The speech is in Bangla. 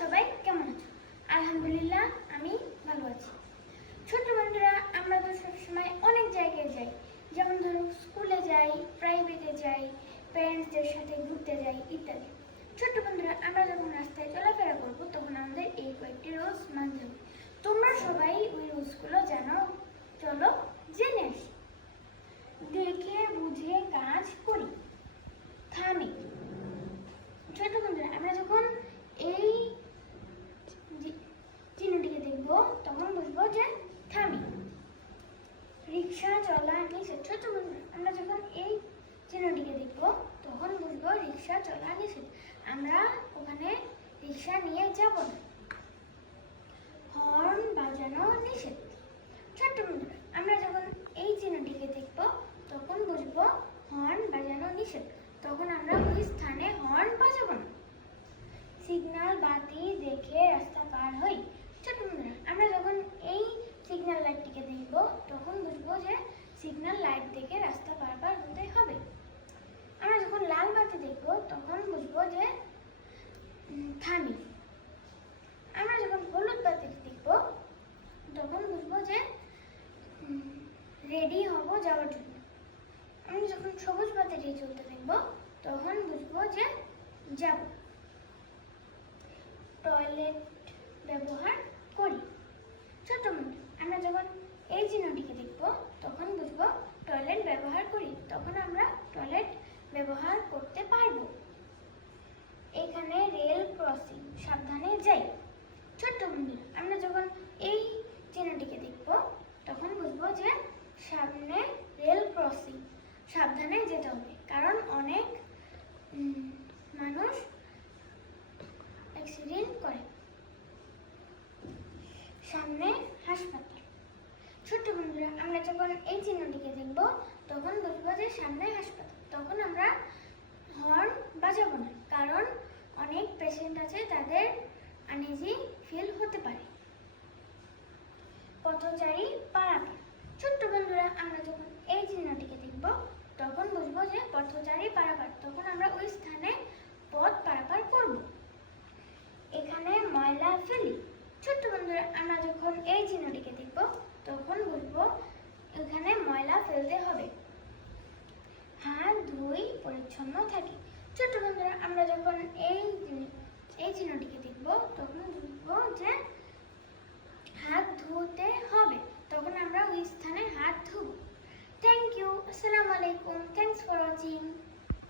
সবাই কেমন আছো? আলহামদুলিল্লাহ আমি ভালো আছি। ছোট বন্ধুরা, আমরা তো সবসময় অনেক জায়গায় যাই, যেমন ধরো স্কুলে যাই, প্রাইভেটে যাই, প্যারেন্টসদের সাথে ঘুরতে যাই ইত্যাদি। ছোট বন্ধুরা, আমরা যখন রাস্তায় চলাফেরা করবো তখন আমাদের এই কয়েকটি রুলস মানতে হবে। তোমরা সবাই ওই রুলসগুলো জানো, চলো জেনে আসি। দেখে বুঝে কাজ করি, থামি। ছোট বন্ধুরা, আমরা যখন এই চিহ্নটিকে দেখব তখন বুঝবো যে থামি। রিক্সা চলা নিষেধ। ছোট বন্ধুরা, আমরা যখন এই চিহ্নটিকে দেখব তখন বুঝবো রিক্সা চলা নিষেধ, আমরা ওখানে রিক্সা নিয়ে যাব না। হর্ন বাজানো নিষেধ। ছোট বন্ধুরা, আমরা যখন এই চিহ্নটিকে দেখব তখন বুঝবো হর্ন বাজানো নিষেধ, তখন আমরা ওই স্থানে হর্ন বাজাবো না। সিগন্যাল বাতি দেখে রাস্তা পার হই। ছোট বন্ধুরা, আমরা যখন এই সিগন্যাল লাইটটিকে দেখব তখন বুঝবো যে সিগন্যাল লাইট দেখে রাস্তা পার হতে হবে। আমরা যখন লাল বাতি দেখব তখন বুঝবো যে থামি। আমরা যখন হলুদ বাতি দেখব তখন বুঝবো যে রেডি হব যাওয়ার জন্য। আমরা যখন সবুজ বাতিটি চলতে দেখব তখন বুঝবো যে যাব। টয়লেট ব্যবহার করি। ছোট বন্ধু, আমরা যখন এই চিহ্নটিকে দেখব তখন বুঝবো টয়লেট ব্যবহার করি, তখন আমরা টয়লেট ব্যবহার করতে পারবো। এখানে রেল ক্রসিং, সাবধানে যাই। ছোট্ট বন্ধুরা, আমরা যখন এই চিহ্নটিকে দেখব তখন বুঝবো যে সামনে রেল ক্রসিং, সাবধানে যেতে হবে, কারণ অনেক মানুষ অ্যাক্সিডেন্ট করে। সামনে হাসপাতাল। ছোট্ট বন্ধুরা, আমরা যখন এই চিহ্নটিকে দেখব তখন বুঝবো যে সামনে হাসপাতাল, তখন আমরা হর্ন বাজাবো না, কারণ অনেক পেশেন্ট আছে, তাদের আনইজি ফিল হতে পারে। পথচারী পারাপার। ছোট্ট বন্ধুরা, আমরা যখন এই চিহ্নটিকে দেখব তখন বুঝবো যে পথচারী পারাপার, তখন আমরা ওই স্থানে পথ পারাপার করব। এখানে ময়লা ফেলি। ছোট্ট বন্ধুরা, আমরা যখন এই চিহ্নটিকে দেখব তখন বুঝবো এখানে ময়লা ফেলতে হবে। হাত ধুই, পরিচ্ছন্ন থাকি। ছোট্ট বন্ধুরা, আমরা যখন এই চিহ্নটিকে দেখব তখন বুঝবো যে হাত ধুতে হবে, তখন আমরা ওই স্থানে হাত ধুব। Thank you. আসসালামু আলাইকুম। Thanks for watching.